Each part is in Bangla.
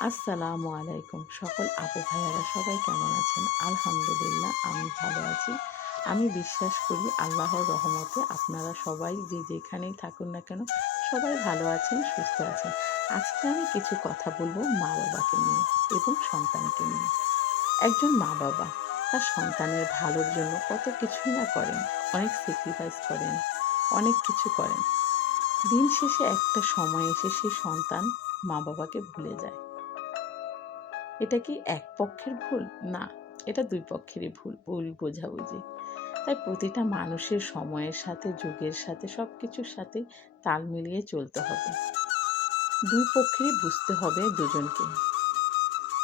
আসসালামু আলাইকুম। সকল আপু ভাইয়ারা সবাই কেমন আছেন? আলহামদুলিল্লাহ আমি ভালো আছি। আমি বিশ্বাস করি আল্লাহর রহমতে আপনারা সবাই যে যেখানেই থাকুন না কেন সবাই ভালো আছেন, সুস্থ আছেন। আজকে আমি কিছু কথা বলবো মা-বাবাকে নিয়ে এবং সন্তানকে নিয়ে। একজন মা-বাবা তার সন্তানের ভালোর জন্য কত কিছুই না করেন। অনেক স্যাক্রিফাইস করেন, অনেক কিছু করেন। দিন শেষে একটা সময় এসে সেই সন্তান মা-বাবাকে ভুলে যায়। এটা কি এক পক্ষের ভুল? না, এটা দুই পক্ষেরই ভুল বোঝাবুঝি। তাই প্রতিটা মানুষের সময়ের সাথে, যুগের সাথে সবকিছুর সাথে তাল মিলিয়ে চলতে হবে। দুই পক্ষেরই বুঝতে হবে দুজনকে।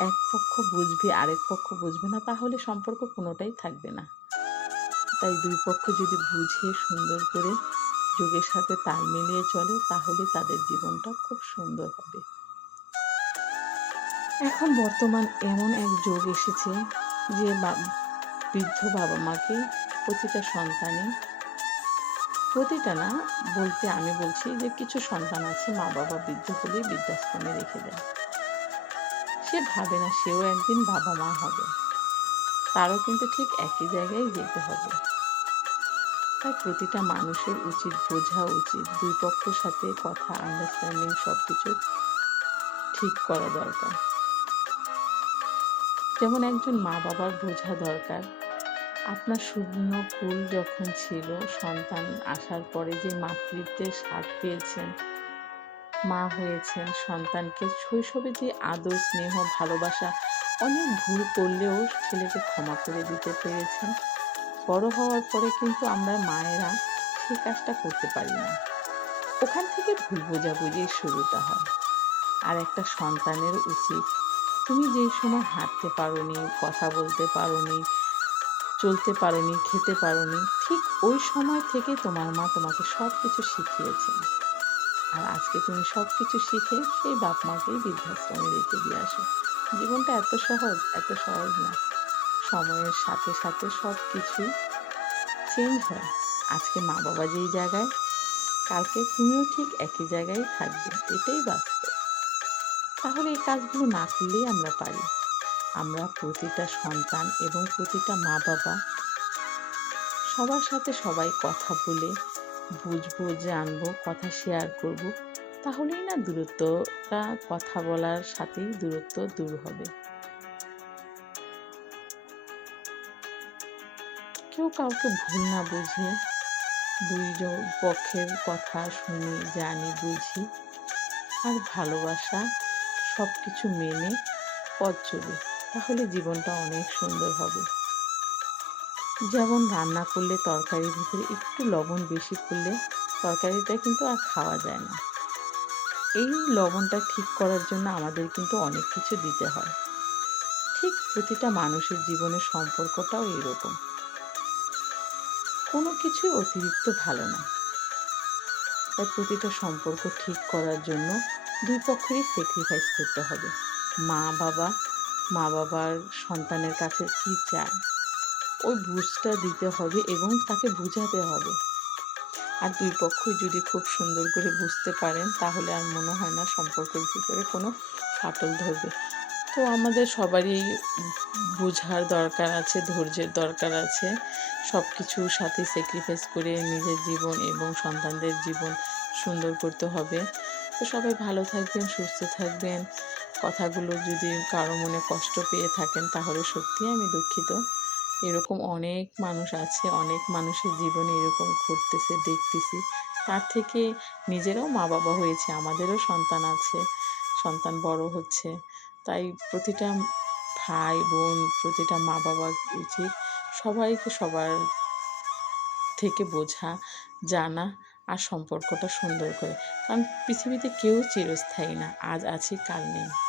এক পক্ষ বুঝবে, আরেক পক্ষ বুঝবে না, তাহলে সম্পর্ক কোনোটাই থাকবে না। তাই দুই পক্ষ যদি বুঝে সুন্দর করে যুগের সাথে তাল মিলিয়ে চলে, তাহলে তাদের জীবনটা খুব সুন্দর হবে। এখন বর্তমান এমন এক যুগ এসেছে যে বৃদ্ধ বাবা-মাকে প্রতিটা সন্তানই, প্রতিটা না বলতে আমি বলছি যে কিছু সন্তান আছে মা-বাবা বৃদ্ধ হলেই বৃদ্ধাশ্রমে রেখে দেয়। সে ভাবে না সেও একদিন বাবা-মা হবে। তারও কিন্তু ঠিক একই জায়গায় যেতে হবে। তাই প্রতিটা মানুষের বোঝা উচিত দুই পক্ষের সাথে কথা, আন্ডারস্ট্যান্ডিং সবকিছু ঠিক করা দরকার। যেমন একজন মা-বাবার বোঝা দরকার আপনার শূন্য কুল যখন ছিল, সন্তান আসার পরে যে মাতৃত্বের স্বাদ পেয়েছেন, মা হয়েছেন, সন্তানকে শৈশবে যে আদর, স্নেহ, ভালোবাসা, অনেক ভুল করলেও ছেলেকে ক্ষমা করে দিতে পেরেছেন। বড় হওয়ার পরে কিন্তু আমরা মায়েরা সেই কাজটা করতে পারি না। ওখান থেকে ভুল বোঝাবুঝির শুরুটা হয়। আর একটা সন্তানের উচিত, তুমি যেই সময় হাঁটতে পারোনি, কথা বলতে পারোনি, চলতে পারোনি, খেতে পারোনি, ঠিক ওই সময় থেকে তোমার মা তোমাকে সব কিছু শিখিয়েছেন। আর আজকে তুমি সব কিছু শিখে সেই বাপ-মাকেই বৃদ্ধাশ্রমে রেখে দিয়ে আসো। জীবনটা এত সহজ না। সময়ের সাথে সাথে সব কিছুই চেঞ্জ হয়। আজকে মা-বাবা যেই জায়গায়, কালকে তুমিও ঠিক একই জায়গায় থাকবে। এটাই বাস্তব। তাহলে এই কাজগুলো না করলেই আমরা পারি। আমরা প্রতিটা সন্তান এবং প্রতিটা মা-বাবা সবার সাথে সবাই কথা বলে বুঝবো, জানবো, কথা শেয়ার করব। তাহলেই না দূরত্বটা, কথা বলার সাথেই দূরত্ব দূর হবে। কেউ কাউকে ভুল না বুঝে পক্ষের কথা শুনি, জানি, বুঝি আর ভালোবাসা সব কিছু মেনে পথ চলি। তাহলে জীবনটা অনেক সুন্দর হবে। যেমন রান্না করলে তরকারির ভিতরে একটু লবণ বেশি পড়লে তরকারিটা কিন্তু আর খাওয়া যায় না। এই লবণটা ঠিক করার জন্য আমাদের কিন্তু অনেক কিছু দিতে হয়। ঠিক প্রতিটা মানুষের জীবনের সম্পর্কটাও এরকম। কোনো কিছুই অতিরিক্ত ভালো না। তাই প্রতিটা সম্পর্ক ঠিক করার জন্য দুই পক্ষেরই স্যাক্রিফাইস করতে হবে। মা-বাবা, মা-বাবার সন্তানের কাছে কী চায় ওই বুঝটা দিতে হবে এবং তাকে বুঝাতে হবে। আর দুই পক্ষই যদি খুব সুন্দর করে বুঝতে পারেন, তাহলে আর মনে হয় না সম্পর্কের ভিতরে কোনো ফাটল ধরবে। তো আমাদের সবারই বোঝার দরকার আছে, ধৈর্যের দরকার আছে। সব কিছুর সাথে স্যাক্রিফাইস করে নিজের জীবন এবং সন্তানদের জীবন সুন্দর করতে হবে। তো সবাই ভালো থাকবেন, সুস্থ থাকবেন। কথাগুলো যদি কারো মনে কষ্ট পেয়ে থাকেন, তাহলে সত্যিই আমি দুঃখিত। এরকম অনেক মানুষ আছে, অনেক মানুষের জীবনে এরকম ঘটতেছে, দেখতেছি। তার থেকে নিজেরাও মা-বাবা হয়েছে, আমাদেরও সন্তান আছে, সন্তান বড় হচ্ছে। তাই প্রতিটা ভাই বোন, প্রতিটা মা-বাবার উচিত সবাইকে সবার থেকে বোঝা, জানা আর সম্পর্কটা সুন্দর করে। কারণ পৃথিবীতে কেউ চিরস্থায়ী না। আজ আছি কাল নেই।